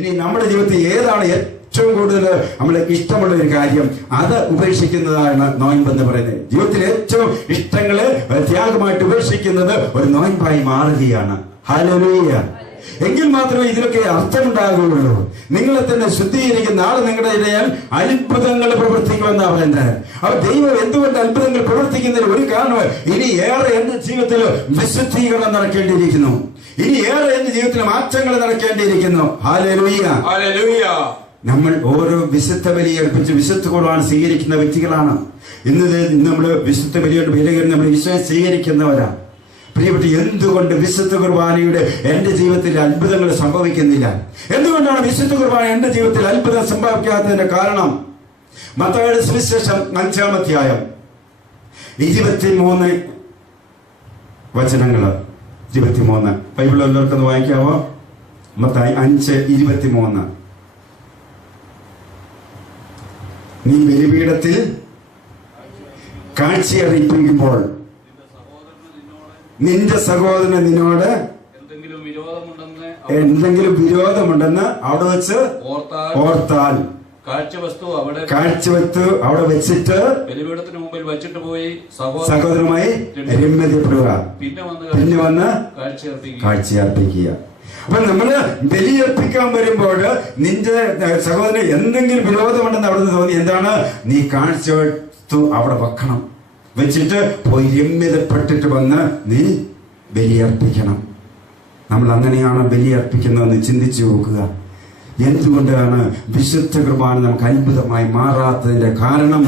ഇനി നമ്മുടെ ജീവിതത്തിൽ ഏതാണ് ഏറ്റവും കൂടുതൽ നമ്മൾക്ക് ഇഷ്ടമുള്ള ഒരു കാര്യം, അത് ഉപേക്ഷിക്കുന്നതാണ് നോയമ്പെന്ന് പറയുന്നത്. ജീവിതത്തിൽ ഏറ്റവും ഇഷ്ടങ്ങള് ത്യാഗമായിട്ട് ഉപേക്ഷിക്കുന്നത് ഒരു നോയമ്പായി മാറുകയാണ്. ഹല്ലേലൂയ. എങ്കിൽ മാത്രമേ ഇതിനൊക്കെ അർത്ഥമുണ്ടാകുകയുള്ളൂ. നിങ്ങളെ തന്നെ ശുദ്ധീകരിക്കുന്ന നാളെ നിങ്ങളുടെ ഇടയിൽ അത്ഭുതങ്ങൾ പ്രവർത്തിക്കുമെന്നാ പറയുന്നത്. അപ്പൊ ദൈവം എന്തുകൊണ്ട് അത്ഭുതങ്ങൾ പ്രവർത്തിക്കുന്നതിന് ഒരു കാരണം, ഇനി ഏറെ എന്റെ ജീവിതത്തിൽ വിശുദ്ധീകരണം നടക്കേണ്ടിയിരിക്കുന്നു. ഇനി ഏറെ എന്റെ ജീവിതത്തിൽ മാറ്റങ്ങൾ നടക്കേണ്ടിയിരിക്കുന്നു. Hallelujah, hallelujah. നമ്മൾ ഓരോ വിശുദ്ധ ബലി അർപ്പിച്ച് വിശുദ്ധ കുർബാന സ്വീകരിക്കുന്ന വ്യക്തികളാണ്. ഇന്ന് നമ്മൾ വിശുദ്ധ ബലിയോട് ബലികരണം നമ്മൾ വിശ്വാസം സ്വീകരിക്കുന്നവരാണ്. പ്രിയപ്പെട്ട, എന്തുകൊണ്ട് വിശുദ്ധ കുർബാനയുടെ എന്റെ ജീവിതത്തിൽ അത്ഭുതങ്ങൾ സംഭവിക്കുന്നില്ല? എന്തുകൊണ്ടാണ് വിശുദ്ധ കുർബാന എന്റെ ജീവിതത്തിൽ അത്ഭുതം സംഭവിക്കാത്തതിന്റെ കാരണം? മത്തായിയുടെ സുവിശേഷം 5-ാം അധ്യായം 23 വചനങ്ങള്. 23 ബൈബിൾ എല്ലാവർക്കൊന്ന് വായിക്കാവോ? മത്തായി 5:23. നീ ബലിപീഠത്തിൽ കാഴ്ചയർപ്പിക്കുമ്പോൾ നിന്റെ സഹോദരൻ നിന്നോട് എന്തെങ്കിലും വിരോധമുണ്ടെന്ന് അവിടെ വെച്ച് ഓർത്താൽ കാഴ്ചവസ്തു അവിടെ വെച്ചിട്ട് ബലിപീഠത്തിന് മുമ്പിൽ വെച്ചിട്ട് പോയി സഹോദരമായി രമ്യതപ്പെടുക, പിന്നെ വന്ന് കാഴ്ചയർപ്പിക്കുക. അപ്പൊ നമ്മള് ബലിയർപ്പിക്കാൻ വരുമ്പോൾ നിന്റെ സഹോദരന് എന്തെങ്കിലും വിരോധമുണ്ടെന്ന് അവിടെ നിന്ന് തോന്നി, എന്താണ്? നീ കാഴ്ചവസ്തു അവിടെ വെക്കണം, വെച്ചിട്ട് പോയി രമ്യതപ്പെട്ടിട്ട് വന്ന് നീ ബലിയർപ്പിക്കണം. നമ്മൾ അങ്ങനെയാണ് ബലിയർപ്പിക്കുന്നതെന്ന് ചിന്തിച്ചു നോക്കുക. എന്തുകൊണ്ടാണ് വിശുദ്ധ കുർബാന നമുക്ക് അത്ഭുതമായി മാറാത്തതിന്റെ കാരണം?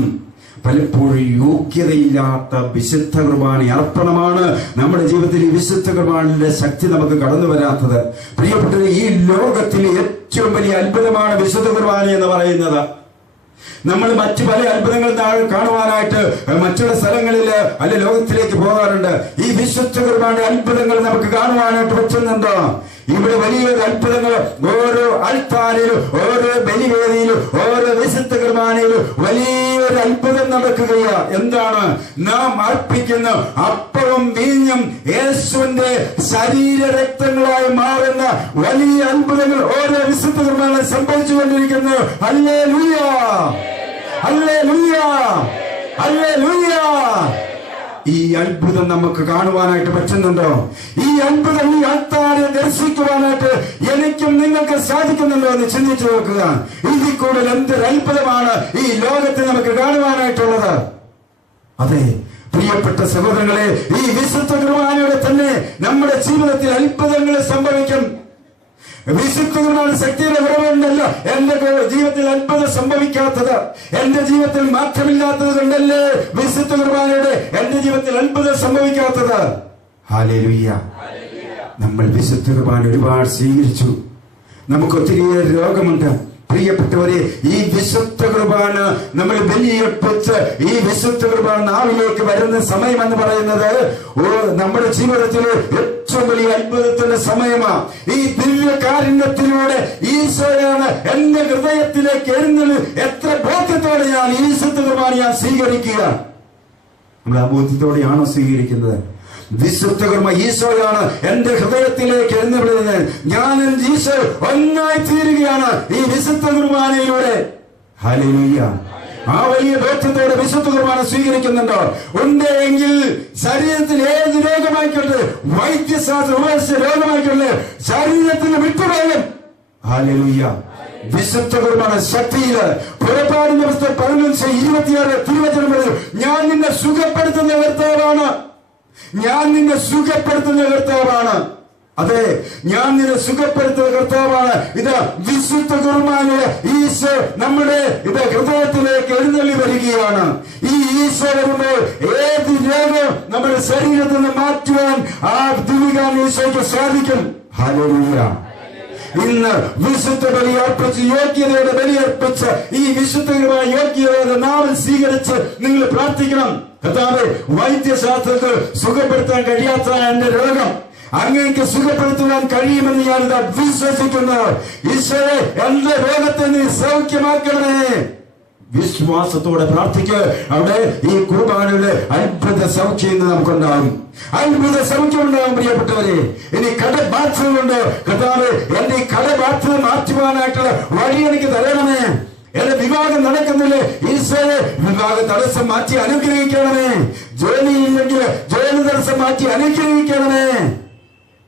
പലപ്പോഴും യോഗ്യതയില്ലാത്ത വിശുദ്ധ കുർബാന അർപ്പണമാണ് നമ്മുടെ ജീവിതത്തിൽ ഈ വിശുദ്ധ കുർബാനയുടെ ശക്തി നമുക്ക് കടന്നു വരാത്തത്. പ്രിയപ്പെട്ടവരെ, ഈ ലോകത്തിലെ ഏറ്റവും വലിയ അത്ഭുതമാണ് വിശുദ്ധ കുർബാന എന്ന് പറയുന്നത്. നമ്മൾ മറ്റു പല അത്ഭുതങ്ങൾ കാണുവാനായിട്ട് മറ്റുള്ള സ്ഥലങ്ങളിൽ അല്ലെ ലോകത്തിലേക്ക് പോകാറുണ്ട്. ഈ വിശുദ്ധ കുർബാനയുടെ അത്ഭുതങ്ങൾ നമുക്ക് കാണുവാനായിട്ട് പറ്റുന്നുണ്ടോ? ഇവിടെ വലിയൊരു അത്ഭുതങ്ങൾ ഓരോ അൾത്താരിലും ഓരോ ബലിവേദിയിലും ഓരോ വിശുദ്ധ കുർബാനയിലും വലിയൊരു അത്ഭുതം നടക്കുകയാ. എന്താണ്? നാം അർപ്പിക്കുന്ന അപ്പവും വീഞ്ഞും യേശുവിന്റെ ശരീരരക്തങ്ങളായി മാറുന്ന വലിയ അത്ഭുതങ്ങൾ ഓരോ വിശുദ്ധ കുർബാനയിൽ സംഭവിച്ചുകൊണ്ടിരിക്കുന്നു. Hallelujah, hallelujah, hallelujah. ഈ അത്ഭുതം നമുക്ക് കാണുവാനായിട്ട് പറ്റുന്നുണ്ടോ? ഈ അത്ഭുതം ഈ അൾത്താരെ ദർശിക്കുവാനായിട്ട് എനിക്കും നിങ്ങൾക്ക് സാധിക്കുന്നുണ്ടോ എന്ന് ചിന്തിച്ചു നോക്കുക. ഇതിൽ കൂടുതൽ എന്തൊരു അത്ഭുതമാണ് ഈ ലോകത്തിൽ നമുക്ക് കാണുവാനായിട്ടുള്ളത്. അതെ പ്രിയപ്പെട്ട സഹോദരങ്ങളെ, ഈ വിശുദ്ധ കുർബാനയുടെ തന്നെ നമ്മുടെ ജീവിതത്തിൽ അത്ഭുതങ്ങൾ സംഭവിക്കും. വിശുദ്ധ കുർബാന ശക്തിയുടെ കുറവുണ്ടല്ല എന്റെ ജീവിതത്തിൽ അത്ഭുതം സംഭവിക്കാത്തത്. എന്റെ ജീവിതത്തിൽ മാറ്റമില്ലാത്തത് കൊണ്ടല്ലേ വിശുദ്ധ കുർബാനയുടെ എന്റെ ജീവിതത്തിൽ അത്ഭുതം സംഭവിക്കാത്തത്. ഹല്ലേലൂയ. നമ്മൾ വിശുദ്ധ കുർബാന ഒരുപാട് സ്വീകരിച്ചു. നമുക്ക് ഒത്തിരിയേറെ രോഗമുണ്ട്. പ്രിയപ്പെട്ടവരെ, ഈ വിശുദ്ധ കുർബാന നമ്മൾ ബലിയർപ്പിച്ച് ഈ വിശുദ്ധ കുർബാന നാവിലേക്ക് വരുന്ന സമയം എന്ന് പറയുന്നത് നമ്മുടെ ജീവിതത്തിൽ ഏറ്റവും വലിയ അത്ഭുതത്തിന്റെ സമയമാണ്. ഈ ദിവ്യകാരുണ്യത്തിലൂടെ ഈശോയാണ് എന്റെ ഹൃദയത്തിലേക്ക് എഴുന്നള്ളി. എത്ര ബോധ്യത്തോടെ ഞാൻ ഈ വിശുദ്ധ കുർബാന ഞാൻ സ്വീകരിക്കുക? നമ്മൾ ആ ബോധ്യത്തോടെയാണോ സ്വീകരിക്കുന്നത്? വിശുദ്ധ കുർബാന ഈശോയാണ് എന്റെ ഹൃദയത്തിലേക്ക് എഴുന്നള്ളുന്നത്. ഞാൻ ഈശോ ഒന്നായി തീരുകയാണ് ഈ വിശുദ്ധ കുർബാനയിലൂടെ. ഹല്ലേലൂയ. ആ വലിയ ബോധ്യത്തോടെ വിശുദ്ധ കുർബാന സ്വീകരിക്കുന്നുണ്ടോ? ഉണ്ട് എങ്കിൽ ശരീരത്തിൽ ഏത് രോഗമായിക്കോട്ടെ, വൈദ്യശാസ്ത്ര ഉപദേശ രോഗമായിക്കോട്ടെ, ശരീരത്തിന് വിട്ടുപോകും. ഹല്ലേലൂയ. വിശുദ്ധ കുർബാന ശക്തിയില് പുറപ്പാടിന്റെ പുസ്തകം 15:26 തിരുവചനം, ഞാൻ നിന്നെ സുഖപ്പെടുത്തുന്ന കർത്താവാണ്, ഞാൻ നിന്നെ സുഖപ്പെടുത്തുന്ന കർത്താവാണ്. അതെ, ഞാൻ നിന്നെ സുഖപ്പെടുത്തുന്ന കർത്താവാണ്. ഇത് വിശുദ്ധ കുർബാനയുടെ ഈശോ നമ്മുടെ ഹൃദയത്തിലേക്ക് എഴുന്നള്ളി വരികയാണ്. ഈ ഈശോ വരുമ്പോൾ ഏത് രോഗം നമ്മുടെ ശരീരത്തിൽ നിന്ന് മാറ്റുവാൻ ആ ദിവ്യകാരുണ്യ ഈശോയ്ക്ക് സാധിക്കും. ഹല്ലേലൂയ. ഇന്ന് വിശുദ്ധ ബലിയർപ്പിച്ച് യോഗ്യതയുടെ ബലിയർപ്പിച്ച് ഈ വിശുദ്ധമായ യോഗ്യതയുടെ നാമം സ്വീകരിച്ച് നിങ്ങൾ പ്രാർത്ഥിക്കണം. കർത്താവേ, വൈദ്യശാസ്ത്രത്തിൽ സുഖപ്പെടുത്താൻ കഴിയാത്ത എന്റെ രോഗം അങ്ങേക്ക് സുഖപ്പെടുത്തുവാൻ കഴിയുമെന്ന് ഞാൻ വിശ്വസിക്കുന്നു. ഈശോയെ, എന്റെ രോഗത്തെ നീ സൗഖ്യമാക്കണമേ. വിശ്വാസത്തോടെ പ്രാർത്ഥിക്കുക. അവിടെ ഈ കുർബാനയുടെ അത്ഭുത സൗഖ്യം നമുക്കുണ്ടാകും. അത്ഭുത സൗഖ്യം ഉണ്ടാകും പ്രിയപ്പെട്ടവരെ. ഇനി കടബാധ്യതയുണ്ട്. കർത്താവേ, എന്റെ ഈ കടബാധ്യത മാറ്റുവാനായിട്ടുള്ള വഴി എനിക്ക് തരണമേ. എന്റെ വിവാഹം നടക്കുന്നില്ലേ, ഈശോയെ വിവാഹ തടസ്സം മാറ്റി അനുഗ്രഹിക്കണമേ. ജോലിയില്ലെങ്കിൽ ജോലി തടസ്സം മാറ്റി അനുഗ്രഹിക്കണമേ.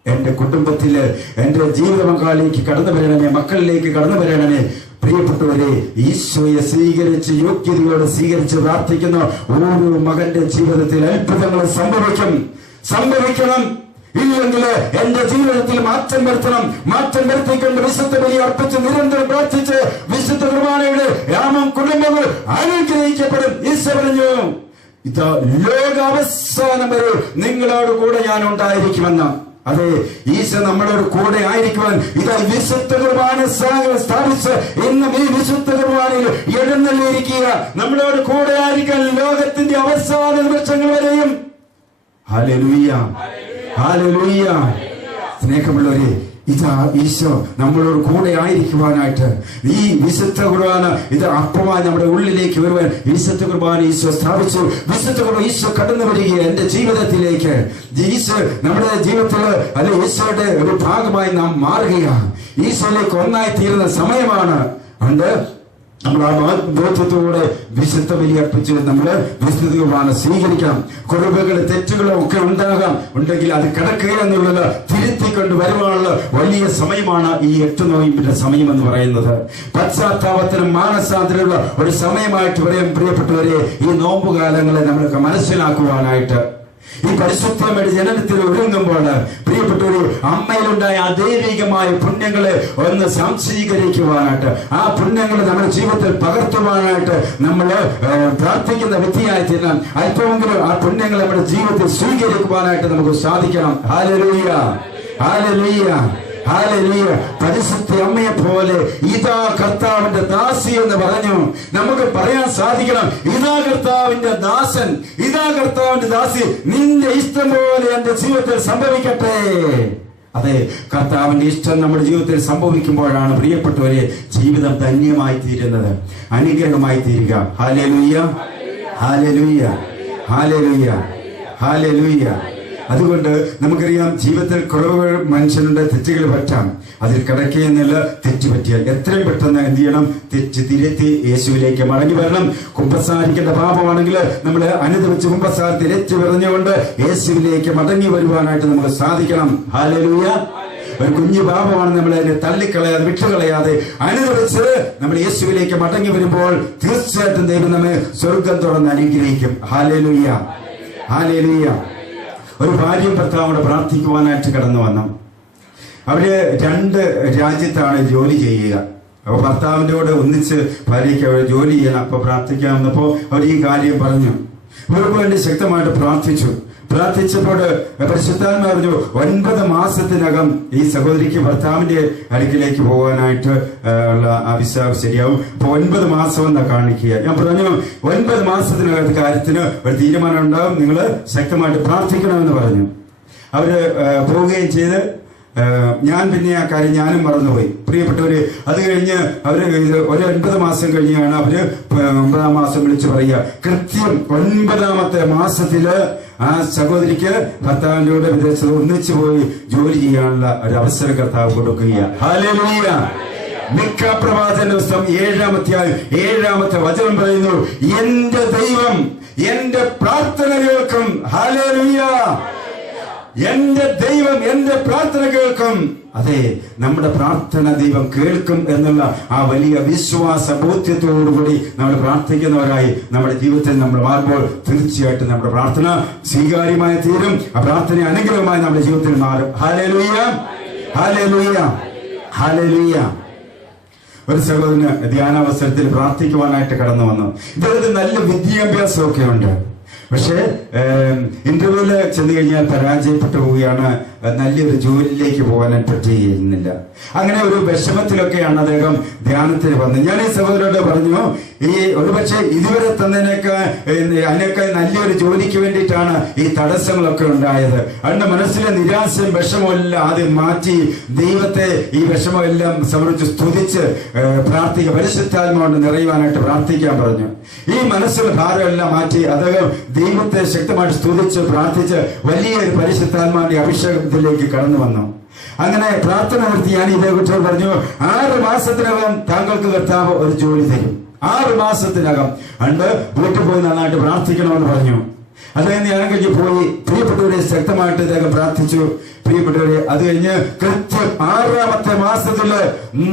എന്റെ കുടുംബത്തില് എന്റെ ജീവിത പങ്കാളിലേക്ക് കടന്നു വരണമേ, മക്കളിലേക്ക് കടന്നു വരണമേ. പ്രിയപ്പെട്ടവരെ, ഈശോയെ സ്വീകരിച്ച് യോഗ്യതയോടെ സ്വീകരിച്ച് പ്രാർത്ഥിക്കുന്ന ഓരോ മകന്റെ ജീവിതത്തിൽ അത്ഭുതങ്ങൾ സംഭവിക്കണം. ഇല്ലെങ്കിൽ എന്റെ ജീവിതത്തിൽ മാറ്റം വരുത്തണം. മാറ്റം വരുത്തിക്കൊണ്ട് വിശുദ്ധ ബലി അർപ്പിച്ച് നിരന്തരം പ്രാർത്ഥിച്ച് വിശുദ്ധ കുർബാനയുടെ രാമം കുടുംബങ്ങൾ അനുഗ്രഹിക്കപ്പെടും. ഈശോ പറഞ്ഞു, ഇതാ ലോകാവസാനം വരെ നിങ്ങളോട് കൂടെ ഞാൻ ഉണ്ടായിരിക്കുമെന്ന്. അതെ, ഈശോ നമ്മളോട് കൂടെ ആയിരിക്കുവാൻ ഇതാ വിശുദ്ധ കുർബാന സ്ഥാപിച്ച് ഇന്നും ഈ വിശുദ്ധ കുർബാനയിൽ എഴുന്നള്ളിയിരിക്കുക. നമ്മളോട് കൂടെ ആയിരിക്കാൻ ലോകത്തിന്റെ അവസാന നിമിഷങ്ങൾ വരെയും. Hallelujah, hallelujah. സ്നേഹമുള്ളവരെ, ഇതാ ഈശോ നമ്മളോട് കൂടെ ആയിരിക്കുവാനായിട്ട് ഈ വിശുദ്ധ കുർബാന ഇത് അപ്പമായി നമ്മുടെ ഉള്ളിലേക്ക് വരുവാൻ വിശുദ്ധ കുർബാന ഈശോ സ്ഥാപിച്ചു. വിശുദ്ധ കുർബാന ഈശോ കടന്നു വരിക എന്റെ ജീവിതത്തിലേക്ക്. ഈശോ നമ്മുടെ ജീവിതത്തിൽ അല്ലെ ഈശോയുടെ ഒരു ഭാഗമായി നാം മാറുകയാണ്. ഈശോയിലേക്ക് ഒന്നായി തീരുന്ന സമയമാണ്. അതുകൊണ്ട് നമ്മൾ ആ ബോധ്യത്തോടെ വിശുദ്ധ ബലി അർപ്പിച്ച് നമ്മൾ വിശുദ്ധ കുർബാന സ്വീകരിക്കണം. കുറവുകളും തെറ്റുകളും ഒക്കെ ഉണ്ടെങ്കിൽ അത് കിടക്കുക എന്നുള്ളത് തിരുത്തിക്കൊണ്ട് വരുവാനുള്ള വലിയ സമയമാണ് ഈ 8 നോയമ്പിന്റെ സമയം എന്ന് പറയുന്നത്. പശ്ചാത്താപത്തിനും മാനസാന്തരമുള്ള ഒരു സമയമായിട്ട് പറയാൻ പ്രിയപ്പെട്ടവരെ, ഈ നോമ്പുകാലങ്ങളെ നമ്മൾക്ക് മനസ്സിലാക്കുവാനായിട്ട് ഈ പരിശുദ്ധമായ ജനനത്തിൽ ഒരുങ്ങുമ്പോൾ പ്രിയപ്പെട്ടൊരു അമ്മയിലുണ്ടായ ദൈവികമായ പുണ്യങ്ങളെ ഒന്ന് സംശീകരിക്കുവാനായിട്ട്, ആ പുണ്യങ്ങളെ നമ്മുടെ ജീവിതത്തിൽ പകർത്തുവാനായിട്ട് നമ്മൾ പ്രാർത്ഥിക്കുന്ന വ്യക്തിയായി തീരണം. അല്പമെങ്കിലും ആ പുണ്യങ്ങൾ നമ്മുടെ ജീവിതത്തിൽ സ്വീകരിക്കുവാനായിട്ട് നമുക്ക് സാധിക്കണം. Hallelujah, hallelujah, hallelujah. പരിശുദ്ധ അമ്മയെ പോലെ ഇതാ കർത്താവിന്റെ ദാസി എന്ന് പറഞ്ഞു നമുക്ക് പറയാൻ സാധിക്കണം. ഇതാ കർത്താവിന്റെ ദാസൻ, ഇതാ കർത്താവിന്റെ ദാസി, നിന്റെ ഇഷ്ടം പോലെ എന്റെ ജീവിതത്തിൽ സംഭവിക്കട്ടെ. അതെ, കർത്താവിന്റെ ഇഷ്ടം നമ്മുടെ ജീവിതത്തിൽ സംഭവിക്കുമ്പോഴാണ് പ്രിയപ്പെട്ടവരെ ജീവിതം ധന്യമായി തീരുന്നത്, അനുഗ്രഹമായി തീരുക. Hallelujah, hallelujah, hallelujah, hallelujah. അതുകൊണ്ട് നമുക്കറിയാം, ജീവിതത്തിൽ കുറവുകൾ മനുഷ്യനുണ്ട്, തെറ്റുകൾ പറ്റാം. അതിൽ കിടക്കുകയെന്നുള്ള തെറ്റ് പറ്റിയാൽ എത്രയും പെട്ടെന്ന് എന്ത് ചെയ്യണം? തെറ്റ് തിരുത്തി യേശുവിലേക്ക് മടങ്ങി വരണം. കുമ്പസാരിക്കേണ്ട പാപമാണെങ്കിൽ നമ്മൾ അനുദപിച്ച് കുമ്പസാരത്തിൽ തെറ്റ് പറഞ്ഞുകൊണ്ട് യേശുവിലേക്ക് മടങ്ങി വരുവാനായിട്ട് നമുക്ക് സാധിക്കണം. ഹല്ലേലൂയ. ഒരു കുഞ്ഞു പാപമാണ്, നമ്മൾ അതിനെ തള്ളിക്കളയാതെ വിട്ടുകളയാതെ അനുദപിച്ച് നമ്മൾ യേശുവിലേക്ക് മടങ്ങി വരുമ്പോൾ തീർച്ചയായിട്ടും ദൈവം നമ്മെ സ്വർഗം തുറന്ന് അനുഗ്രഹിക്കും. Hallelujah, hallelujah. ഒരു ഭാര്യയും ഭർത്താവോട് പ്രാർത്ഥിക്കുവാനായിട്ട് കടന്നു വന്നു. അവര് 2 രാജ്യത്താണ് ജോലി ചെയ്യുക. അപ്പൊ ഭർത്താവിന്റെ കൂടെ ഒന്നിച്ച് ഭാര്യയ്ക്ക് അവർ ജോലി ചെയ്യണം. അപ്പൊ പ്രാർത്ഥിക്കാമെന്നപ്പോ അവർ ഈ കാര്യം പറഞ്ഞു. ഇവർക്ക് വേണ്ടി ശക്തമായിട്ട് പ്രാർത്ഥിച്ചപ്പോൾ പരിശുദ്ധാത്മാവ് പറഞ്ഞു, 9 മാസത്തിനകം ഈ സഹോദരിക്ക് ഭർത്താവിന്റെ അടുക്കിലേക്ക് പോകാനായിട്ട് ഉള്ള ആ വിസ ശരിയാവും. അപ്പൊ 9 മാസം എന്നാ കാണിക്കുക. ഞാൻ പറഞ്ഞു, 9 മാസത്തിനകത്ത് കാര്യത്തിന് ഒരു തീരുമാനം ഉണ്ടാകും, നിങ്ങൾ ശക്തമായിട്ട് പ്രാർത്ഥിക്കണമെന്ന് പറഞ്ഞു. അവര് പോവുകയും ചെയ്ത് ഞാൻ പിന്നെ ആ കാര്യം ഞാനും മറന്നുപോയി. പ്രിയപ്പെട്ടവര്, അത് കഴിഞ്ഞ് അവര് ഒരു 9 മാസം കഴിഞ്ഞാണ് അവര് 9ാം മാസം വിളിച്ചു പറയുക. കൃത്യം 9ാമത്തെ മാസത്തില് ആ സഹോദരിക്ക് ഭർത്താവിന്റെ കൂടെ വിദേശത്ത് ഒന്നിച്ചു പോയി ജോലി ചെയ്യാനുള്ള ഒരു അവസരം കർത്താവ് കൊടുക്കുകയാണ്. ഹല്ലേലൂയ. മിക്ക പ്രവാചകന്റെ പുസ്തകം 7-ാം അധ്യായം 7-ാമത്തെ വചനം പറയുന്നു, എന്റെ ദൈവം എന്റെ പ്രാർത്ഥന കേൾക്കും. ഹല്ലേലൂയ. എന്റെ ദൈവം എന്റെ പ്രാർത്ഥന കേൾക്കും. അതെ, നമ്മുടെ പ്രാർത്ഥന ദൈവം കേൾക്കും എന്നുള്ള ആ വലിയ വിശ്വാസ ബോധ്യത്തോടുകൂടി നമ്മൾ പ്രാർത്ഥിക്കുന്നവരായി നമ്മുടെ ജീവിതത്തിൽ നമ്മൾ മാറുമ്പോൾ തീർച്ചയായിട്ടും നമ്മുടെ പ്രാർത്ഥന സ്വീകാര്യമായി തീരും. ആ പ്രാർത്ഥന അനുഗ്രഹമായി നമ്മുടെ ജീവിതത്തിൽ മാറും. Hallelujah, hallelujah, hallelujah. ഒരു സഹോദരന് ധ്യാനാവസരത്തിൽ പ്രാർത്ഥിക്കുവാനായിട്ട് കടന്നു വന്നു. ഇദ്ദേഹത്തിന് നല്ല വിദ്യാഭ്യാസമൊക്കെ ഉണ്ട്. പക്ഷേ ഇന്റർവ്യൂവില് ചെന്ന് കഴിഞ്ഞാൽ പരാജയപ്പെട്ടു പോവുകയാണ്. നല്ലൊരു ജോലിയിലേക്ക് പോകാൻ പറ്റുകയില്ല. അങ്ങനെ ഒരു വിഷമത്തിലൊക്കെയാണ് അദ്ദേഹം ധ്യാനത്തിന് വന്നത്. ഞാൻ ഈ സഹോദരനോട് പറഞ്ഞു, ഈ ഒരുപക്ഷെ ഇതുവരെ അതിനേക്കാൾ നല്ലൊരു ജോലിക്ക് വേണ്ടിയിട്ടാണ് ഈ തടസ്സങ്ങളൊക്കെ ഉണ്ടായത്. അവന്റെ മനസ്സിലെ നിരാശയും വിഷമവും എല്ലാം ആദ്യം മാറ്റി ദൈവത്തെ ഈ വിഷമമെല്ലാം സമർപ്പിച്ച് സ്തുതിച്ച് പ്രാർത്ഥിക്കുക, പരിശുദ്ധാത്മാവിനെ നിറയുവാനായിട്ട് പ്രാർത്ഥിക്കാൻ പറഞ്ഞു. ഈ മനസ്സിലെ ഭാരമെല്ലാം മാറ്റി അദ്ദേഹം ദൈവത്തെ ശക്തമായിട്ട് സ്തുതിച്ച് പ്രാർത്ഥിച്ച് വലിയൊരു പരിശുദ്ധാത്മാവിന്റെ അഭിഷേകത്തിലേക്ക് കടന്നു വന്നു. അങ്ങനെ പ്രാർത്ഥന നിർത്തി ഞാൻ ഇതേക്കുറിച്ച് പറഞ്ഞു, 6 മാസത്തിനകം താങ്കൾക്ക് കർത്താവ് ഒരു ജോലി തരും. 6 മാസത്തിനകം അണ്ട് വീട്ടിൽ പോയി നന്നായിട്ട് പ്രാർത്ഥിക്കണമെന്ന് പറഞ്ഞു. അദ്ദേഹം ധ്യാനം കഴിഞ്ഞ് പോയി. പ്രിയപ്പെട്ടവരെ ശക്തമായിട്ട് അദ്ദേഹം പ്രാർത്ഥിച്ചു. പ്രിയപ്പെട്ടവരെ, അത് കഴിഞ്ഞ് കൃത്യം 6ാമത്തെ മാസത്തില്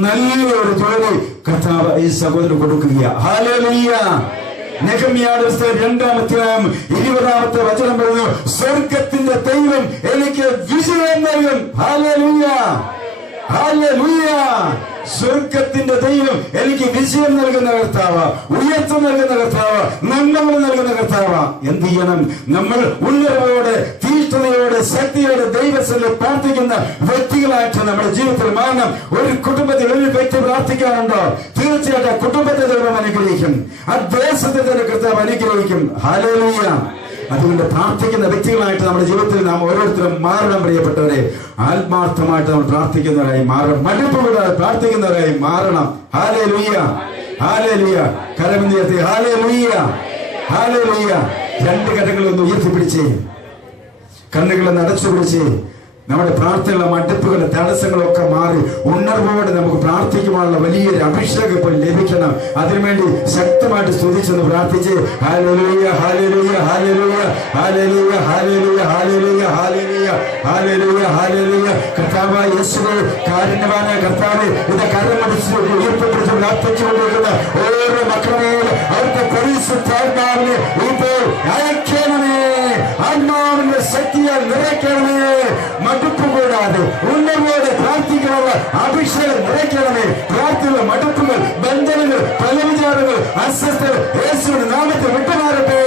നല്ലൊരു ജോലി കർത്താവ് ഈ സഹോദരൻ കൊടുക്കുക. ഹല്ലേലൂയ. നെഹമ്യായുടെ പുസ്തകം 2-ാം അധ്യായം 20-ാമത്തെ വചനം പറഞ്ഞു, സ്വർഗത്തിന്റെ ദൈവം എനിക്ക് വിജയം നൽകും. Hallelujah, hallelujah. സ്വർഗത്തിന്റെ ദൈവം എനിക്ക് വിജയം നൽകുന്ന കർത്താവ്, ഉയർച്ച നൽകുന്ന കർത്താവ്, നന്മകൾ നൽകുന്ന കർത്താവ്. എന്ത് ചെയ്യണം? നമ്മൾ ഉള്ളവരോടെ, തീഷ്ണതയോടെ, ശക്തിയോടെ ദൈവത്തിൽ പ്രാർത്ഥിക്കുന്ന വ്യക്തികളായിട്ട് നമ്മുടെ ജീവിതത്തിൽ മാറണം. ഒരു കുടുംബത്തിൽ ഒരു വ്യക്തി പ്രാർത്ഥിക്കാറുണ്ടോ? തീർച്ചയായിട്ടും കുടുംബത്തെ ദൈവം അനുഗ്രഹിക്കും, ആ ദേശത്തെ തന്നെ കർത്താവ് അനുഗ്രഹിക്കും. ഹല്ലേലൂയ. അതുകൊണ്ട് പ്രാർത്ഥിക്കുന്ന വ്യക്തികളായിട്ട് നമ്മുടെ ജീവിതത്തിൽ നാം ഓരോരുത്തരും മാറണം. പ്രിയപ്പെട്ടവരെ, ആത്മാർത്ഥമായിട്ട് നമ്മൾ പ്രാർത്ഥിക്കുന്നവരായി മാറണം, മടുപ്പുകൂടാതെ പ്രാർത്ഥിക്കുന്നവരായി മാറണം. Hallelujah, hallelujah. കരമുയർത്തി ഹല്ലേലൂയ, ഹല്ലേലൂയ. 2 കരങ്ങളൊന്ന് ഉയർത്തിപ്പിടിച്ചേ, കണ്ണുകളൊന്ന് അടച്ചു പിടിച്ചേ. നമ്മുടെ പ്രാർത്ഥനയുള്ള മടുപ്പുകളുടെ തടസ്സങ്ങളൊക്കെ മാറി ഉണർവോടെ നമുക്ക് പ്രാർത്ഥിക്കുവാനുള്ള വലിയൊരു അഭിഷേകം ഇപ്പോൾ ലഭിക്കണം. അതിനുവേണ്ടി ശക്തമായിട്ട് സ്തുതിച്ചെന്ന് പ്രാർത്ഥിച്ച് hallelujah, hallelujah, hallelujah, hallelujah, hallelujah, hallelujah, hallelujah, hallelujah, hallelujah. കർത്താവായ യേശുവേ, കാരുണ്യവാനായ കർത്താവേ, ഇത് കരമടിച്ച് ഉയർത്തിപ്പിടിച്ച് പ്രാർത്ഥിച്ചുകൊണ്ടിരിക്കുന്ന ഓരോ മക്കളെയും അവർക്ക് പരിശുദ്ധാത്മാവിനെ ഇപ്പോൾ അയക്കണമേ. ആത്മാവിന്റെ ശക്തിയാൽ നിറയ്ക്കണമേ. മടുപ്പ് കൂടാതെ ഉന്നതോടെ പ്രാർത്ഥിക്കാനുള്ള അഭിഷേകം നിറയ്ക്കണമേ. പ്രാർത്ഥന മടുപ്പുകൾ, ബന്ധനങ്ങൾ, പല വിചാരങ്ങൾ, അസ്വസ്ഥകൾ യേശുവിന്റെ നാമത്തിൽ വിട്ടുമാറട്ടെ.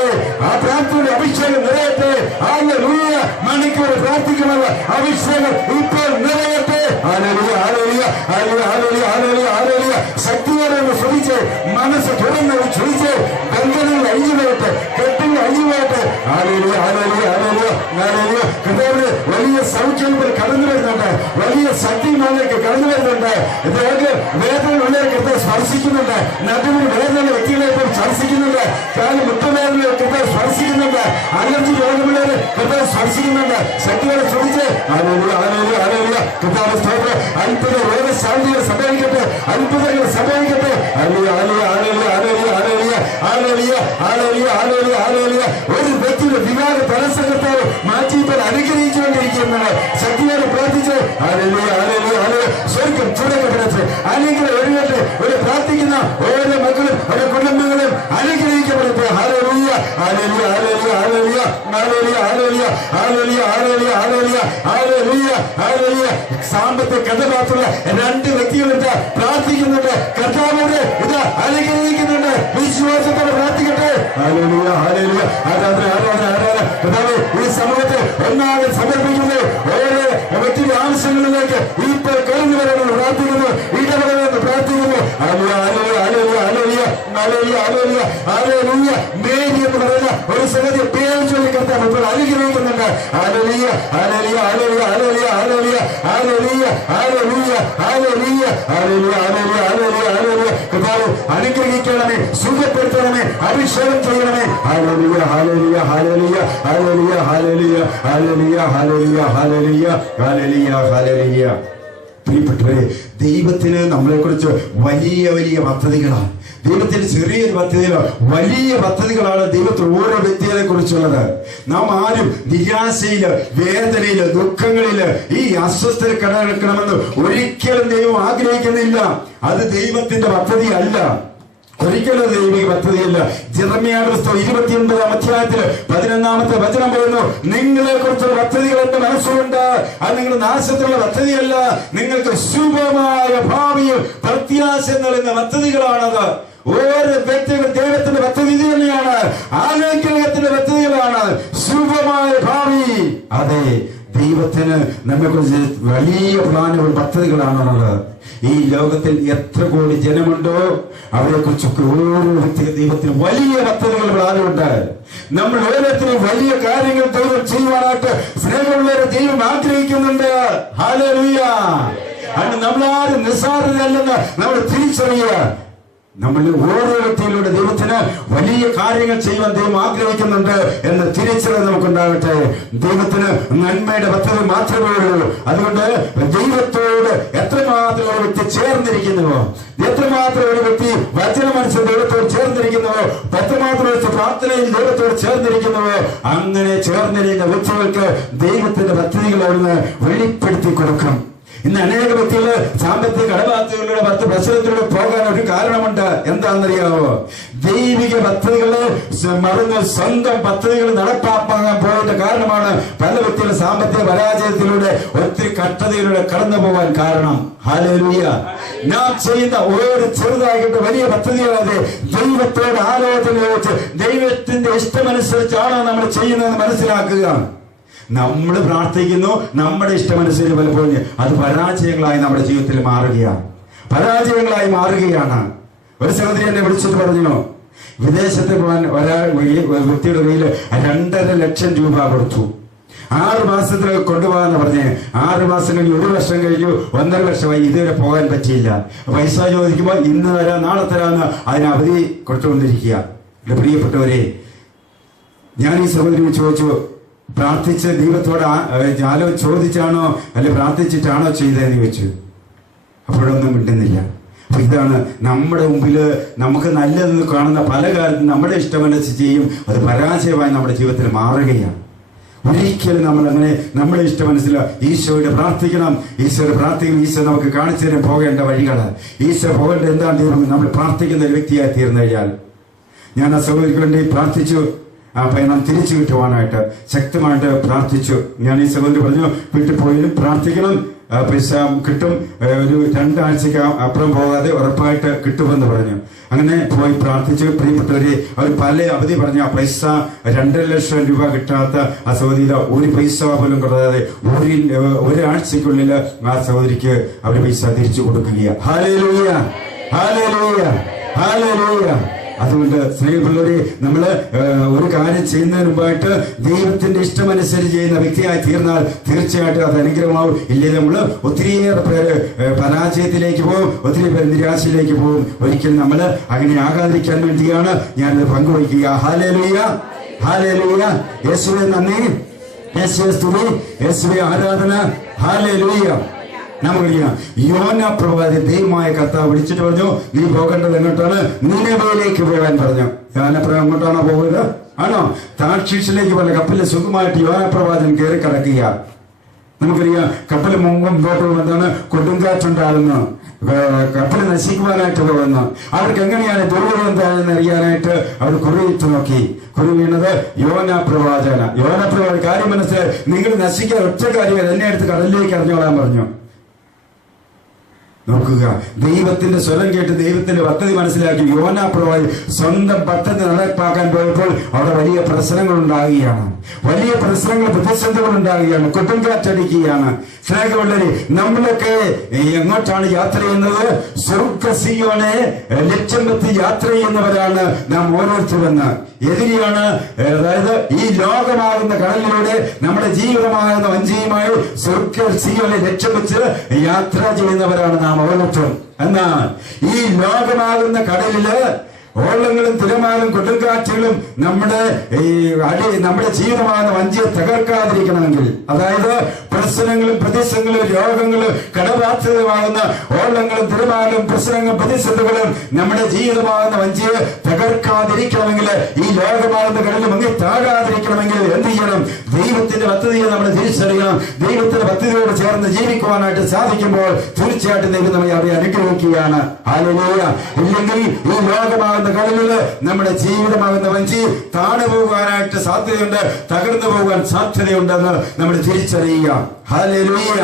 ആ പ്രാർത്ഥനയുടെ അഭിഷേകം നിറയട്ടെ. ഹല്ലേലൂയ. മണിക്കൂർ പ്രാർത്ഥിക്കാനുള്ള അഭിഷേകം ഇപ്പോൾ നിറയട്ടെ. Hallelujah, hallelujah, hallelujah, hallelujah, hallelujah. ശക്തിയോടെ ശ്രമിച്ച് മനസ്സ് തുറന്ന് ശ്രമിച്ച് ബന്ധനങ്ങൾ അഴിഞ്ഞുപോട്ടെ, കെട്ടുകൾ അഴിഞ്ഞുപോട്ടെ. Hallelujah, hallelujah, hallelujah, hallelujah. കർത്താവിന്റെ വലിയ സൗഖ്യങ്ങൾ കടന്നു വരുന്നുണ്ട്, വലിയ ശക്തിമാനിലേക്ക് കടന്നു വരുന്നുണ്ട്. ഇദ്ദേഹത്തെ വേദനയുള്ളവരെ കർത്താവ് സ്പർശിക്കുന്നുണ്ട്. നടുവിന് വേദനയുള്ള വ്യക്തികളെ ഇപ്പോൾ സ്പർശിക്കുന്നുണ്ട്. കാല് മുട്ടുവേദനയെ കർത്താവ് സ്പർശിക്കുന്നുണ്ട്. അലർജി രോഗമുള്ളവരെ കർത്താവ് സ്പർശിക്കുന്നുണ്ട്. ശക്തിയോടെ ചോദിച്ച് ഹല്ലേലൂയ, ഹല്ലേലൂയ, ഹല്ലേലൂയ. കർത്താവ് സ്തോത്രം. അത്ഭുത രോഗശാന്തികൾ സംഭവിക്കട്ടെ, അത്ഭുതങ്ങൾ സംഭവിക്കട്ടെ. Hallelujah, hallelujah, hallelujah, hallelujah, hallelujah, hallelujah, hallelujah, hallelujah. ഒരു വ്യക്തിയുടെ വിവാഹ തടസ്സം കർത്താവ് മാറ്റി ഇപ്പോൾ അനുഗ്രഹിച്ചുകൊണ്ടിരിക്കുന്നത്. ശക്തിയോടെ പ്രാർത്ഥിച്ച് ഹല്ലേലൂയ, ഹല്ലേലൂയ, ഹല്ലേലൂയ. സ്വർഗ്ഗം തുറക്കപ്പെടട്ടെ. അനുഗ്രഹം ഒഴുകട്ടെ. ഒരു പ്രാർത്ഥിക്കുന്ന ഓരോ മക്കളും ഓരോ കുടുംബങ്ങളും അനുഗ്രഹിക്കപ്പെടട്ടെ. Hallelujah, hallelujah, hallelujah, hallelujah, hallelujah, hallelujah, hallelujah, hallelujah, hallelujah, hallelujah, hallelujah. സാമ്പത്തിക കഥപാത്രമുള്ള 2 വ്യക്തികളുണ്ട്, പ്രാർത്ഥിക്കുന്നുണ്ട്. കർത്താവിനെ ഇത് അനുഗ്രഹിക്കുന്നുണ്ട്. വിശ്വാസത്തോടെ പ്രാർത്ഥിക്കട്ടെ. Hallelujah, hallelujah. ആരാധന, ആരാധന, ആരാധന. കർത്താവേ, ഈ സമൂഹത്തെ ഒന്നാകെ സമർപ്പിക്കുന്നത് ഓരോ വ്യക്തിയുടെ ആവശ്യങ്ങളിലേക്ക് ഇപ്പോൾ കടന്നു വരണമെന്ന് പ്രാർത്ഥിക്കുന്നു, ഇടപെടണമെന്ന് പ്രാർത്ഥിക്കുന്നു. Hallelujah, hallelujah, hallelujah, hallelujah, hallelujah, hallelujah. Mary എന്ന് പറയുന്ന ഒരു സംഗതി പേര് ചൊല്ലി കർത്താവ് ഇപ്പോൾ അനുഗ്രഹിക്കുന്നുണ്ട്. Hallelujah, hallelujah, hallelujah, hallelujah, hallelujah, hallelujah, hallelujah, hallelujah, hallelujah, hallelujah, hallelujah, hallelujah. കർത്താവ് അനുഗ്രഹിക്കണമേ, സുഖപ്പെടുത്തണമേ, അഭിഷേകം ചെയ്യണമേ. Hallelujah, hallelujah, hallelujah, hallelujah, hallelujah, hallelujah, hallelujah, hallelujah, hallelujah, hallelujah. പ്രിയപ്പെട്ടവരെ, ദൈവത്തിന് നമ്മളെ കുറിച്ച് വലിയ വലിയ പദ്ധതികളാണ്. ദൈവത്തിന് ചെറിയൊരു പദ്ധതിയിലോ വലിയ പദ്ധതികളാണ് ദൈവത്തിൽ ഓരോ വ്യക്തികളെ കുറിച്ചുള്ളത്. നാം ആരും നിരാശയില്, വേദനയില്, ദുഃഖങ്ങളില്, ഈ അസ്വസ്ഥത കടക്കണമെന്ന് ഒരിക്കലും ദൈവം ആഗ്രഹിക്കുന്നില്ല. അത് ദൈവത്തിന്റെ പദ്ധതി അല്ല, ഒരിക്കലും ദൈവിക പദ്ധതിയില്ല. ജെറമ്യായുടെ പുസ്തകം 29-ാം അധ്യായത്തില് 11-ാമത്തെ വചനം പറയുന്നു, നിങ്ങളെ കുറിച്ചുള്ള പദ്ധതികൾ എന്റെ മനസ്സുണ്ട്. അത് നിങ്ങളുടെ നാശത്തിലുള്ള പദ്ധതിയല്ല, നിങ്ങൾക്ക് ശുഭമായ ഭാവിയും പ്രത്യാശ നൽകുന്ന പദ്ധതികളാണത്. ഓരോ വ്യക്തികളും ദൈവത്തിന്റെ പദ്ധതി ഇത് തന്നെയാണ്. അനുഗ്രഹത്തിന്റെ പദ്ധതികളാണ്. ശുഭമായ ഭാവി, അതെ, ദൈവത്തിന് നമ്മെക്കുറിച്ച് വലിയ പ്ലാനുകൾ, പദ്ധതികളാണുള്ളത്. ഈ ലോകത്തിൽ എത്ര കോടി ജനമുണ്ടോ അവരെ കുറിച്ചൊക്കെ ഓരോ വ്യക്തി ദൈവത്തിന് വലിയ പദ്ധതികൾ, പ്ലാനുണ്ട്. നമ്മൾ ഓരോരുത്തരും വലിയ കാര്യങ്ങൾ ദൈവം ചെയ്യുവാനായിട്ട് സ്നേഹമുള്ളവരെ ദൈവം ആഗ്രഹിക്കുന്നുണ്ട്. ഹല്ലേലൂയ. അത് നമ്മളാരും നിസ്സാരരല്ലെന്ന് നമ്മൾ തിരിച്ചറിയുക. നമ്മൾ ഓരോ വ്യക്തിയിലൂടെ ദൈവത്തിന് വലിയ കാര്യങ്ങൾ ചെയ്യുവാൻ ദൈവം ആഗ്രഹിക്കുന്നുണ്ട് എന്ന് തിരിച്ചറിവ് നമുക്കുണ്ടാകട്ടെ. ദൈവത്തിന് നന്മയുടെ പദ്ധതി മാത്രമേ ഉള്ളൂ. അതുകൊണ്ട് ദൈവത്തോട് എത്രമാത്രം ഒരു വ്യക്തി ചേർന്നിരിക്കുന്നുവോ, എത്രമാത്രം ഒരു വ്യക്തി വചനമനുസരിച്ച് ദൈവത്തോട് ചേർന്നിരിക്കുന്നുവോ, എത്രമാത്രം ഒരു പ്രാർത്ഥനയിൽ ദൈവത്തോട് ചേർന്നിരിക്കുന്നുവോ, അങ്ങനെ ചേർന്നിരിക്കുന്ന വ്യക്തികൾക്ക് ദൈവത്തിന്റെ പദ്ധതികൾ അവിടുന്ന് വെളിപ്പെടുത്തി കൊടുക്കും. ഇന്ന് അനേക വ്യക്തികൾ സാമ്പത്തിക കടബാധ്യതകളുടെ 10 പ്രശ്നത്തിലൂടെ പോകാൻ ഒരു കാരണമുണ്ട്. എന്താണെന്നറിയാമോ? ദൈവിക പദ്ധതികള് മറന്ന് സ്വന്തം പദ്ധതികൾ നടപ്പാക്കാൻ പോയതിന്റെ കാരണമാണ് പല വ്യക്തികളും സാമ്പത്തിക പരാജയത്തിലൂടെ ഒത്തിരി കഷ്ടതയിലൂടെ കടന്നു പോകാൻ കാരണം. ഹല്ലേലൂയ. നാം ചെയ്യുന്ന ഓരോ ചെറുതായിട്ട് വലിയ പദ്ധതികളാതെ ദൈവത്തോട് ആലോചന വെച്ച് ദൈവത്തിന്റെ ഇഷ്ടമനുസരിച്ചാണോ നമ്മൾ ചെയ്യുന്നതെന്ന് മനസ്സിലാക്കുക. നമ്മൾ പ്രാർത്ഥിക്കുന്നു, നമ്മുടെ ഇഷ്ടമനുസരിച്ച് പലപ്പോഴും അത് പരാജയങ്ങളായി നമ്മുടെ ജീവിതത്തിൽ പരാജയങ്ങളായി മാറുകയാണ്. ഒരു സഹോദരി എന്നെ വിളിച്ചിട്ട് പറഞ്ഞു, വിദേശത്ത് പോകാൻ വ്യക്തിയുടെ കയ്യിൽ 2.5 ലക്ഷം രൂപ കൊടുത്തു. 6 മാസത്തിൽ കൊണ്ടുപോകാന്ന് പറഞ്ഞ് 6 മാസം കഴിഞ്ഞ് 1 വർഷം കഴിഞ്ഞു, 1.5 വർഷമായി ഇതുവരെ പോകാൻ പറ്റിയില്ല. പൈസ ചോദിക്കുമ്പോൾ ഇന്ന് തരാം, നാളെ തരാമെന്ന് അതിന് അവധി കൊടുത്തുകൊണ്ടിരിക്കുക. എന്റെ പ്രിയപ്പെട്ടവരെ, ഞാൻ ഈ സഹോദരി ചോദിച്ചു, പ്രാർത്ഥിച്ച് ദൈവത്തോട് ചോദിച്ചാണോ അല്ലെ പ്രാർത്ഥിച്ചിട്ടാണോ ചെയ്തതെന്ന് ചോദിച്ചു. അപ്പോഴൊന്നും മിണ്ടുന്നില്ല. അപ്പൊ ഇതാണ് നമ്മുടെ മുമ്പിൽ നമുക്ക് നല്ലതെന്ന് കാണുന്ന പല കാര്യത്തിലും നമ്മുടെ ഇഷ്ടമനുസരിച്ച് ചെയ്യും, അത് പരാജയമായി നമ്മുടെ ജീവിതത്തിൽ മാറുകയാണ്. ഒരിക്കലും നമ്മൾ അങ്ങനെ നമ്മുടെ ഇഷ്ടമനുസരിച്ച് ഈശോയുടെ പ്രാർത്ഥിക്കണം. ഈശോ നമുക്ക് കാണിച്ചു തരാൻ പോകേണ്ട വഴികൾ, ഈശോ പോകേണ്ട എന്താണ് നമ്മൾ പ്രാർത്ഥിക്കുന്ന ഒരു വ്യക്തിയായി തീർന്നു കഴിഞ്ഞാൽ. ഞാൻ ആ സഹോദരിക്ക് വേണ്ടി പ്രാർത്ഥിച്ചു. ആ പയണം തിരിച്ചു കിട്ടുവാനായിട്ട് ശക്തമായിട്ട് പ്രാർത്ഥിച്ചു. ഞാൻ ഈ സഹോദരി പറഞ്ഞു, വീട്ടിൽ പോയാലും പ്രാർത്ഥിക്കണം, പൈസ കിട്ടും, ഒരു 2 ആഴ്ചക്ക് അപ്പുറം പോകാതെ ഉറപ്പായിട്ട് കിട്ടുമെന്ന് പറഞ്ഞു. അങ്ങനെ പോയി പ്രാർത്ഥിച്ചു. പ്രിയപ്പെട്ടവര്, അവർ പല അവധി പറഞ്ഞു. ആ പൈസ 2.5 ലക്ഷം രൂപ കിട്ടാത്ത ആ സഹോദരി ഒരു പൈസ പോലും കൊടുക്കാതെ ഒരാഴ്ചക്കുള്ളിൽ ആ സഹോദരിക്ക് അവർ പൈസ തിരിച്ചു കൊടുക്കുകയാണ്. Hallelujah, hallelujah, hallelujah. അതുകൊണ്ട് സ്നേഹമുള്ളവരെ, നമ്മള് ഒരു കാര്യം ചെയ്യുന്നതിന് മുമ്പായിട്ട് ദൈവത്തിന്റെ ഇഷ്ടമനുസരിച്ച് ചെയ്യുന്ന വ്യക്തിയായി തീർന്നാൽ തീർച്ചയായിട്ടും അത് അനുഗ്രഹമാവും. ഇല്ലെങ്കിൽ നമ്മള് ഒത്തിരിയേറെ പേര് പരാജയത്തിലേക്ക് പോകും, ഒത്തിരി പേര് നിരാശയിലേക്ക് പോകും. ഒരിക്കലും നമ്മള് അങ്ങനെ ആകാതിരിക്കാൻ വേണ്ടിയാണ് ഞാനത് പങ്കുവയ്ക്കുക. Hallelujah, hallelujah. യേശുവേ നന്ദി, യേശുവേ സ്തുതി, യേശുവേ ആരാധന. ഹല്ലേലൂയ. നമുക്കറിയാം, യോന പ്രവാചകൻ ദൈവമായ കർത്താവ് വിളിച്ചിട്ട് പറഞ്ഞു, നീ പോകേണ്ടത് എങ്ങോട്ടാണ്? നിനവയിലേക്ക് പോകാൻ പറഞ്ഞു. യോനപ്രവാചകൻ എങ്ങോട്ടാണോ പോകുന്നത്? ആണോ? താർഷീഷിലേക്ക് പോലെ കപ്പലിൽ സുഖമായിട്ട് യോനപ്രവാചകൻ കയറി കിടക്കുക. നമുക്കറിയാം, കപ്പൽ മുമ്പോട്ട് എന്താണ് കൊടുങ്കാറ്റുണ്ടാകുന്നു, കപ്പൽ നശിക്കുവാനായിട്ട് പോകുന്നു. അവർക്ക് എങ്ങനെയാണ് ദുർഗം എന്താണെന്ന് അറിയാനായിട്ട് അവർ കുറിയിട്ട് നോക്കി. കുറി വീണത് യോന പ്രവാചകൻ കാര്യം മനസ്സിലായി. നിങ്ങൾ നശിക്കാൻ ഒറ്റ കാര്യങ്ങൾ, എന്നെ എടുത്ത് കടലിലേക്ക് അറിഞ്ഞോളാൻ പറഞ്ഞു. നോക്കുക, ദൈവത്തിന്റെ സ്വരം കേട്ട് ദൈവത്തിന്റെ പദ്ധതി മനസ്സിലാക്കി യോന പ്രവാചകൻ സ്വന്തം പദ്ധതി നടപ്പാക്കാൻ പോയപ്പോൾ അവിടെ വലിയ പ്രശ്നങ്ങൾ ഉണ്ടാകുകയാണ്, വലിയ പ്രശ്നങ്ങൾ, പ്രതിസന്ധികൾ ഉണ്ടാകുകയാണ്, കൊടുങ്കാറ്റടിക്കുകയാണ്. സ്നേഹമുള്ളവരെ, നമ്മളൊക്കെ എങ്ങോട്ടാണ് യാത്ര ചെയ്യുന്നത്? സ്വർഗ്ഗസിയോനെ ലക്ഷ്യം വെച്ച് യാത്ര ചെയ്യുന്നവരാണ് നാം ഓരോരുത്തരെന്ന്. എതിരെയാണ്, അതായത് ഈ ലോകമാകുന്ന കടലിലൂടെ നമ്മുടെ ജീവിതമാകുന്ന വഞ്ചിയുമായി സ്വർഗ്ഗസിയോനെ ലക്ഷ്യം വെച്ച് യാത്ര ചെയ്യുന്നവരാണ് നാം ഓരോരുത്തരും. എന്നാൽ ഈ ലോകമാകുന്ന കടലില് ഓളങ്ങളും തിരമാലും കൊടുങ്കാറ്റുകളും നമ്മുടെ ജീവിതമാകുന്ന വഞ്ചിയെ തകർക്കാതിരിക്കണമെങ്കിൽ, അതായത് പ്രശ്നങ്ങളും പ്രതിസന്ധികളും രോഗങ്ങളും കടബാധ്യതമാകുന്ന ഓളങ്ങളും തിരമാലും പ്രശ്നങ്ങളും പ്രതിസന്ധികളും നമ്മുടെ ജീവിതമാകുന്ന വഞ്ചിയെ തകർക്കാതിരിക്കണമെങ്കിൽ, ഈ ലോകമാകുന്ന കടലിൽ മുങ്ങി താഴാതിരിക്കണമെങ്കിൽ എന്ത് ചെയ്യണം? ദൈവത്തിന്റെ പദ്ധതിയെ നമ്മൾ തിരിച്ചറിയണം. ദൈവത്തിന്റെ പദ്ധതിയോട് ചേർന്ന് ജീവിക്കുവാനായിട്ട് സാധിക്കുമ്പോൾ തീർച്ചയായിട്ടും ദൈവം നമ്മളെ അവരെ അനുഗ്രഹിക്കുകയാണ്. ഹല്ലേലൂയ. ഇല്ലെങ്കിൽ ഈ ലോകമാകുന്ന കടലില് നമ്മുടെ ജീവിതമാകുന്ന വഞ്ചി താണു പോകാനായിട്ട് സാധ്യതയുണ്ട്, തകർന്നു പോകാൻ സാധ്യതയുണ്ടെന്ന് നമ്മൾ തിരിച്ചറിയുക. Hallelujah,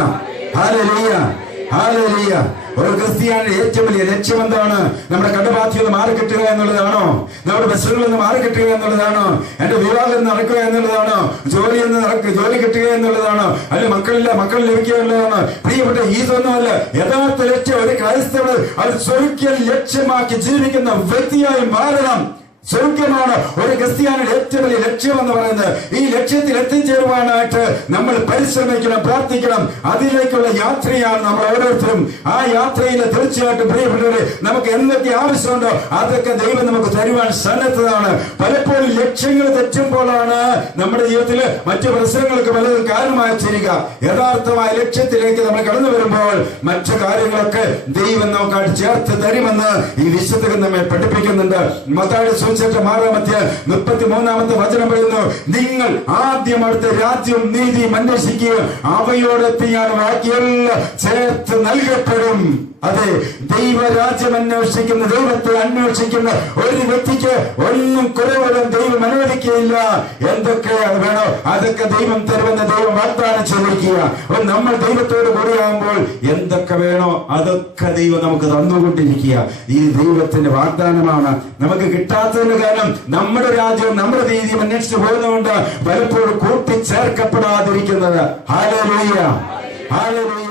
hallelujah, hallelujah. ഒരു ക്രിസ്ത്യാനിയുടെ ഏറ്റവും വലിയ ലക്ഷ്യം എന്താണ്? നമ്മുടെ കടബാധ്യത മാറിക്കിട്ടുക എന്നുള്ളതാണോ? നമ്മുടെ ബസ്സുകളിൽ നിന്ന് മാറിക്കിട്ടുക എന്നുള്ളതാണോ? എന്റെ വിവാഹം നടക്കുക എന്നുള്ളതാണോ? ജോലി കിട്ടുക എന്നുള്ളതാണോ? അല്ലെ മക്കൾ ലഭിക്കുക എന്നുള്ളതാണോ? പ്രിയപ്പെട്ട, ഇതൊന്നുമല്ല. യഥാർത്ഥ ലക്ഷ്യം ഒരു ക്രൈസ്തവർ അത് സ്വർഗ്ഗ ലക്ഷ്യമാക്കി ജീവിക്കുന്ന വ്യക്തിയായി മാറണം. സ്വർഗ്ഗമാണ് ഒരു ക്രിസ്ത്യാനിയുടെ ഏറ്റവും വലിയ ലക്ഷ്യം എന്ന് പറയുന്നത്. ഈ ലക്ഷ്യത്തിൽ എത്തിച്ചേരുവാനായിട്ട് നമ്മൾ പരിശ്രമിക്കണം, പ്രാർത്ഥിക്കണം. അതിലേക്കുള്ള യാത്രയാണ് നമ്മൾ ഓരോരുത്തരും. ആ യാത്രയിൽ തീർച്ചയായിട്ടും പ്രിയപ്പെട്ടവരെ, നമുക്ക് എന്തൊക്കെ ആവശ്യമുണ്ടോ അതൊക്കെ ദൈവം നമുക്ക് തരുവാൻ സന്നദ്ധതാണ്. പലപ്പോഴും ലക്ഷ്യങ്ങൾ തെറ്റുമ്പോഴാണ് നമ്മുടെ ജീവിതത്തിൽ മറ്റു പ്രശ്നങ്ങൾക്ക് പലതും കാരണമായി ചേരുക. യഥാർത്ഥമായ ലക്ഷ്യത്തിലേക്ക് നമ്മൾ കടന്നു വരുമ്പോൾ മറ്റു കാര്യങ്ങളൊക്കെ ദൈവം നമുക്കായിട്ട് ചേർത്ത് തരുമെന്ന് ഈ വിശുദ്ധ നമ്മെ പഠിപ്പിക്കുന്നുണ്ട്. മത്തായിയുടെ 33 വചനം പറയുന്നു, നിങ്ങൾ ആദ്യം അവിടുത്തെ രാജ്യവും നീതിയും അന്വേഷിക്കുക, അവയോടൊപ്പം ബാക്കിയെല്ലാം ചേർത്ത് നൽകപ്പെടും. അതെ, ദൈവരാജ്യം അന്വേഷിക്കുന്ന, ദൈവത്തെ അന്വേഷിക്കുന്ന ഒരു വ്യക്തിക്ക് ഒന്നും കുറവുകളും ദൈവം അനുവദിക്കുകയില്ല. എന്തൊക്കെ വേണോ അതൊക്കെ ദൈവം തരുമെന്ന് ദൈവം വാഗ്ദാനം ചെയ്തിരിക്കുക. നമ്മൾ ദൈവത്തോട് കൂടിയാകുമ്പോൾ എന്തൊക്കെ വേണോ അതൊക്കെ ദൈവം നമുക്ക് തന്നുകൊണ്ടിരിക്കുക. ഈ ദൈവത്തിന്റെ വാഗ്ദാനമാണ്. നമുക്ക് കിട്ടാത്തതിന് കാരണം നമ്മുടെ രാജ്യവും നമ്മുടെ നീതിയും അന്വേഷിച്ചു പോകുന്നതുകൊണ്ട് പലപ്പോഴും കൂട്ടിച്ചേർക്കപ്പെടാതിരിക്കുന്നത്. Hallelujah, hallelujah.